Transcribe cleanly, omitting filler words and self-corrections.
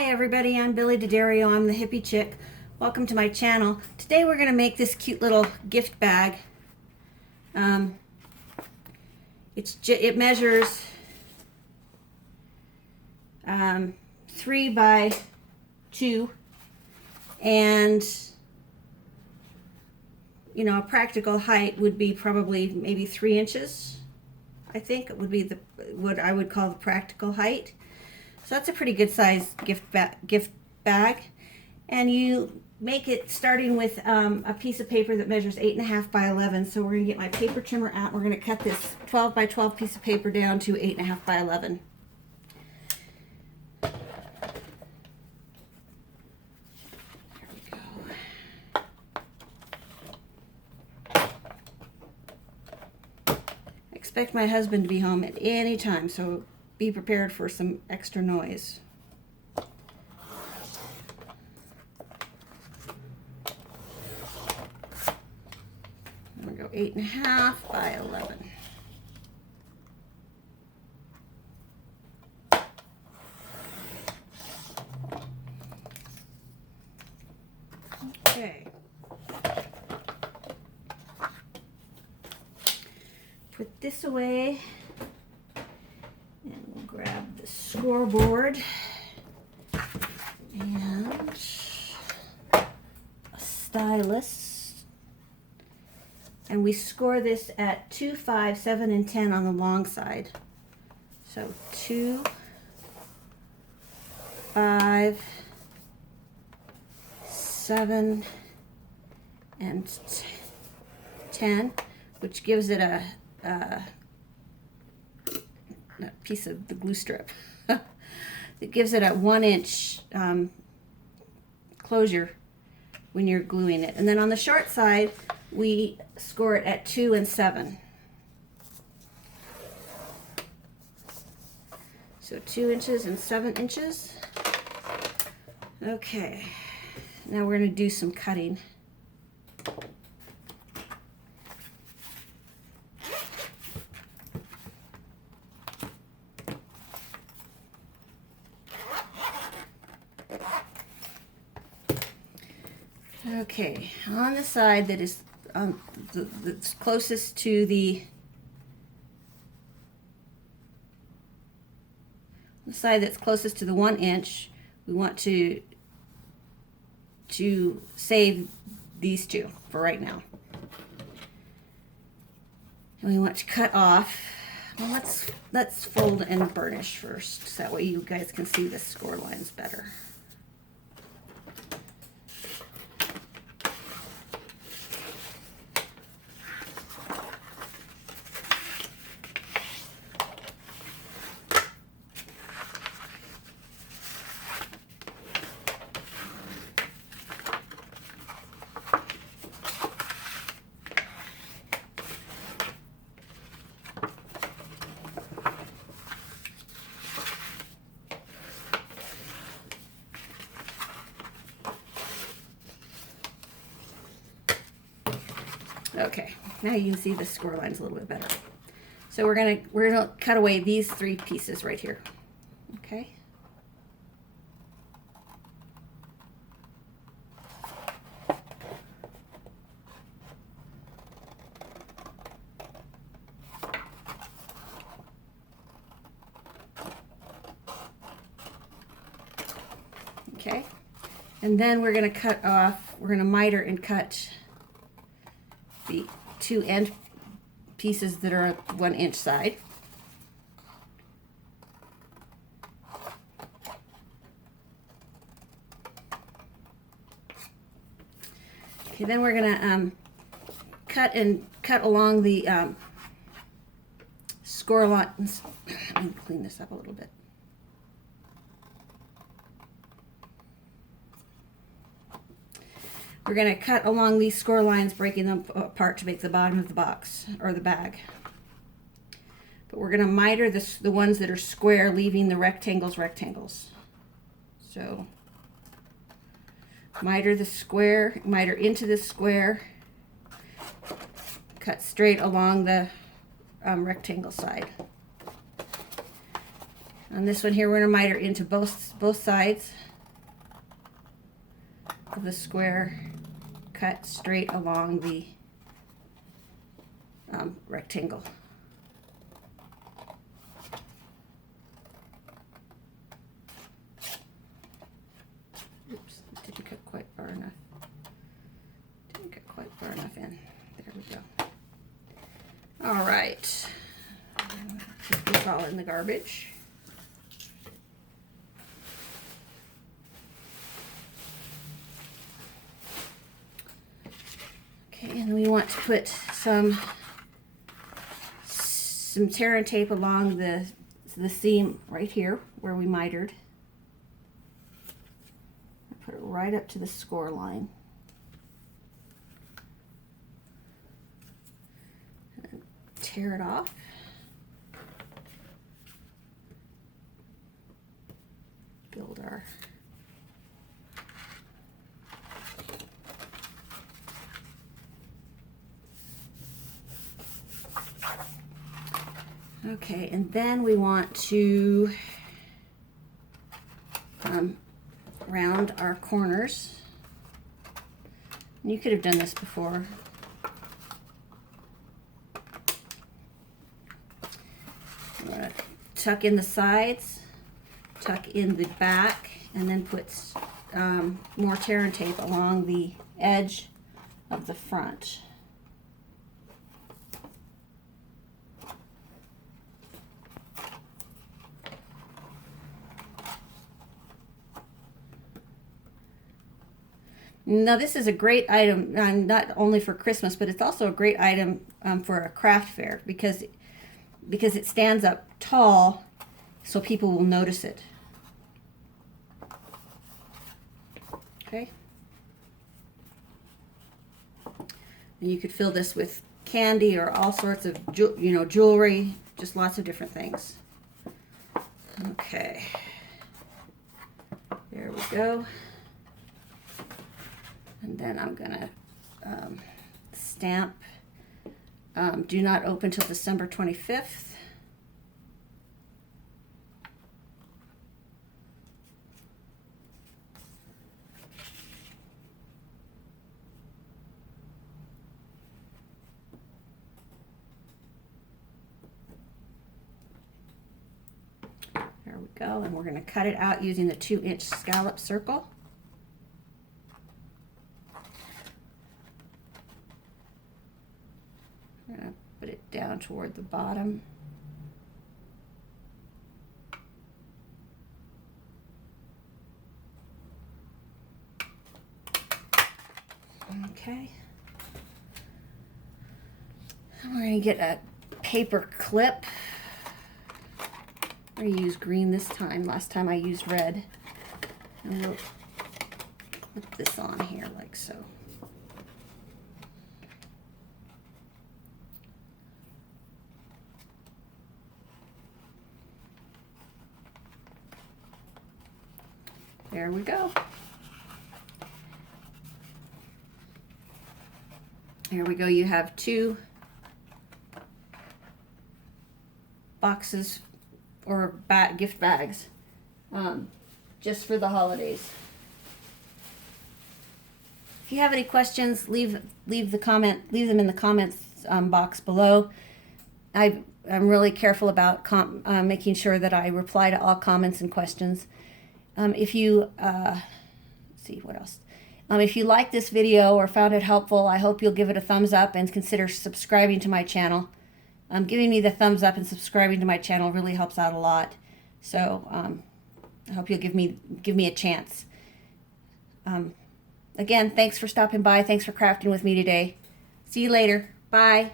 Hi everybody, I'm Billy D'Addario. I'm the hippie chick. Welcome to my channel. Today we're going to make this cute little gift bag. It measures 3 by 2, and you know, a practical height would be probably maybe 3 inches. I think it would be what I would call the practical height. So that's a pretty good size gift bag. And you make it starting with a piece of paper that measures 8.5 by 11. So we're going to get my paper trimmer out. We're going to cut this 12 by 12 piece of paper down to 8.5 by 11. There we go. I expect my husband to be home at any time, so be prepared for some extra noise. I'm going to go 8.5 by 11. Okay. Put this away. And we'll grab the scoreboard and a stylus. And we score this at 2, 5, 7, and 10 on the long side. So 2, 5, 7, and 10, which gives it a piece of the glue strip. It gives it a 1 inch closure when you're gluing it. And then on the short side, we score it at 2 and 7. So 2 inches and 7 inches. Okay, now we're going to do some cutting. Okay, on the side that is that's closest to the side that's closest to the 1 inch, we want to save these two for right now. And we want to cut off. Well, let's fold and burnish first, so that way you guys can see the score lines better. Okay, now you can see the score lines a little bit better. So we're gonna cut away these 3 pieces right here. Okay. Okay. And then we're gonna cut off. We're gonna miter and cut the 2 end pieces that are 1 inch side. Okay, then we're gonna cut along the score lines. Let me clean this up a little bit. We're going to cut along these score lines, breaking them apart to make the bottom of the box or the bag. But we're going to miter the ones that are square, leaving the rectangles. So miter the square, miter into the square, cut straight along the rectangle side. On this one here, we're going to miter into both sides. of the square cut straight along the rectangle. Oops, didn't cut quite far enough. Didn't get quite far enough in. There we go. All right. Put this all in the garbage. Okay, and we want to put some tear and tape along the seam right here where we mitered. Put it right up to the score line. And tear it off. Build our okay, and then we want to round our corners. And you could have done this before. I'm going to tuck in the sides, tuck in the back, and then put more tear and tape along the edge of the front. Now this is a great item, not only for Christmas, but it's also a great item for a craft fair because it stands up tall, so people will notice it. Okay. And you could fill this with candy or all sorts of jewelry, just lots of different things. Okay. There we go. And then I'm gonna stamp do not open till December 25th. There we go, and we're gonna cut it out using the 2-inch scallop circle. I'm going to put it down toward the bottom. Okay. And we're going to get a paper clip. I'm going to use green this time. Last time I used red. And we'll clip this on here like so. There we go. Here we go. You have 2 boxes or gift bags just for the holidays. If you have any questions, leave them in the comments box below. I'm really careful about making sure that I reply to all comments and questions. If you, let's see what else. If you like this video or found it helpful, I hope you'll give it a thumbs up and consider subscribing to my channel. Giving me the thumbs up and subscribing to my channel really helps out a lot. So I hope you'll give me a chance. Again, thanks for stopping by. Thanks for crafting with me today. See you later. Bye.